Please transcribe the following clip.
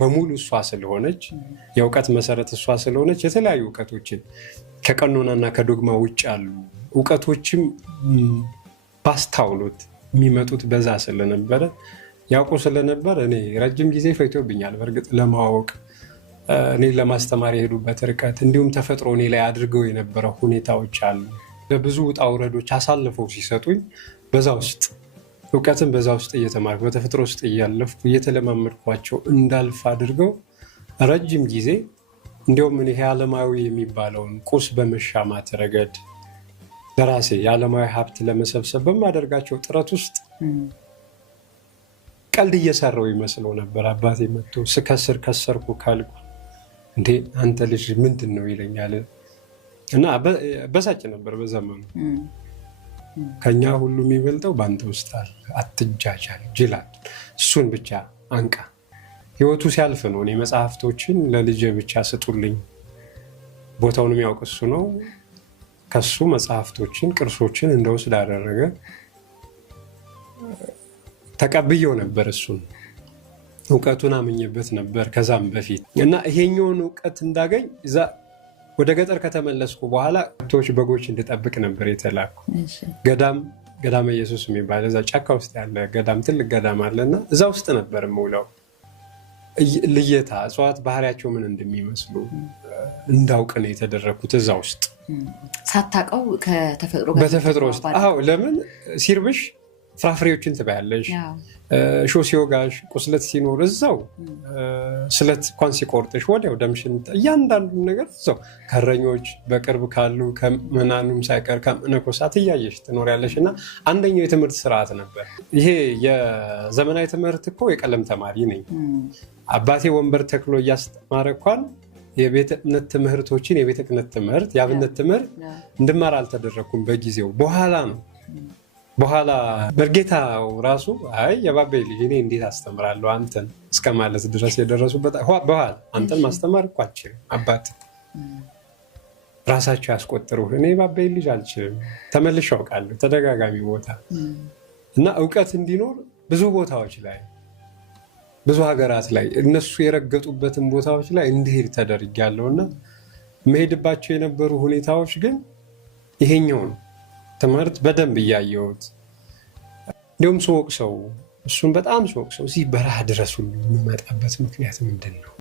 በሙሉ እሷ ስለሆነች የእውቀት መሰረት እሷ ስለሆነች የተለያዩ እውቀቶችን ከቀኖናና ከዶግማ ውጭ ያሉ እውቀቶችም ባስታውሎት የሚመጡት በዛ ስለነበረ ያውቁ ስለነበር እኔ ረጅም ጊዜ ፈይቶብኛል። በእርግጥ ለማወቅ እኔ ለማስተማር የሄዱበት ርቀት እንዲሁም ተፈጥሮ እኔ ላይ አድርገው የነበረ ሁኔታዎች አሉ። በብዙ ውጣ ውረዶች አሳልፈው ሲሰጡኝ በዛ ውስጥ እውቀትን በዛ ውስጥ እየተማርኩ በተፈጥሮ ውስጥ እያለፍኩ እየተለማመድኳቸው እንዳልፍ አድርገው ረጅም ጊዜ እንዲሁም እኔ ዓለማዊ የሚባለውን ቁስ በመሻማት ረገድ ለራሴ የዓለማዊ ሀብት ለመሰብሰብ በማደርጋቸው ጥረት ውስጥ ቀልድ እየሰራው ይመስለው ነበር። አባቴ መጥቶ ስከስር ከሰርኩ ካልኩ እንዴ አንተ ልጅ ምንድን ነው ይለኛል እና በሳጭ ነበር በዘመኑ። ከኛ ሁሉ የሚበልጠው በአንተ ውስጥ አለ፣ አትጃጃል፣ ጅላል፣ እሱን ብቻ አንቃ። ህይወቱ ሲያልፍ ነው እኔ መጽሐፍቶችን ለልጄ ብቻ ስጡልኝ፣ ቦታውን የሚያውቅ እሱ ነው፣ ከሱ መጽሐፍቶችን ቅርሶችን እንደወስድ አደረገ። ተቀብየው ነበር፣ እሱን እውቀቱን አምኜበት ነበር ከዛም በፊት እና ይሄኛውን እውቀት እንዳገኝ እዛ ወደ ገጠር ከተመለስኩ በኋላ ከብቶች በጎች እንድጠብቅ ነበር የተላኩ። ገዳመ ኢየሱስ የሚባል እዛ ጫካ ውስጥ ያለ ገዳም ትልቅ ገዳም አለና እዛ ውስጥ ነበር የምውለው። ልየታ እጽዋት ባህሪያቸው ምን እንደሚመስሉ እንዳውቅ ነው የተደረግኩት እዛ ውስጥ ሳታውቀው በተፈጥሮ ውስጥ። አዎ ለምን ሲርብሽ ፍራፍሬዎችን ትበያለሽ፣ ሾ ሲወጋሽ፣ ቁስለት ሲኖር እዛው ስለት እንኳን ሲቆርጥሽ ወዲያው ደምሽን እያንዳንዱን ነገር እዛው ከእረኞች በቅርብ ካሉ ከምናኑም ሳይቀር ከመነኮሳት እያየሽ ትኖሪያለሽ። እና አንደኛው የትምህርት ስርዓት ነበር ይሄ። የዘመናዊ ትምህርት እኮ የቀለም ተማሪ ነኝ። አባቴ ወንበር ተክሎ እያስተማረ እንኳን የቤተ እምነት ትምህርቶችን የቤተ ክህነት ትምህርት የአብነት ትምህርት እንድማር አልተደረኩም በጊዜው። በኋላ በርጌታው ራሱ አይ የባቤ ልጅ እኔ እንዴት አስተምራለሁ አንተን እስከ ማለት ድረስ የደረሱበት። በኋላ አንተን ማስተማር እኮ አልችልም አባት ራሳቸው ያስቆጥሩ። እኔ ባቤ ልጅ አልችልም። ተመልሼ አውቃለሁ ተደጋጋሚ ቦታ እና እውቀት እንዲኖር ብዙ ቦታዎች ላይ ብዙ ሀገራት ላይ እነሱ የረገጡበትን ቦታዎች ላይ እንድሄድ ተደርጊያለሁ እና መሄድባቸው የነበሩ ሁኔታዎች ግን ይሄኛው ነው ትምህርት በደንብ እያየሁት። እንዲሁም ስወቅሰው እሱን በጣም ስወቅሰው እዚህ በረሃ ድረስ ሁሉ የምመጣበት ምክንያት ምንድን ነው?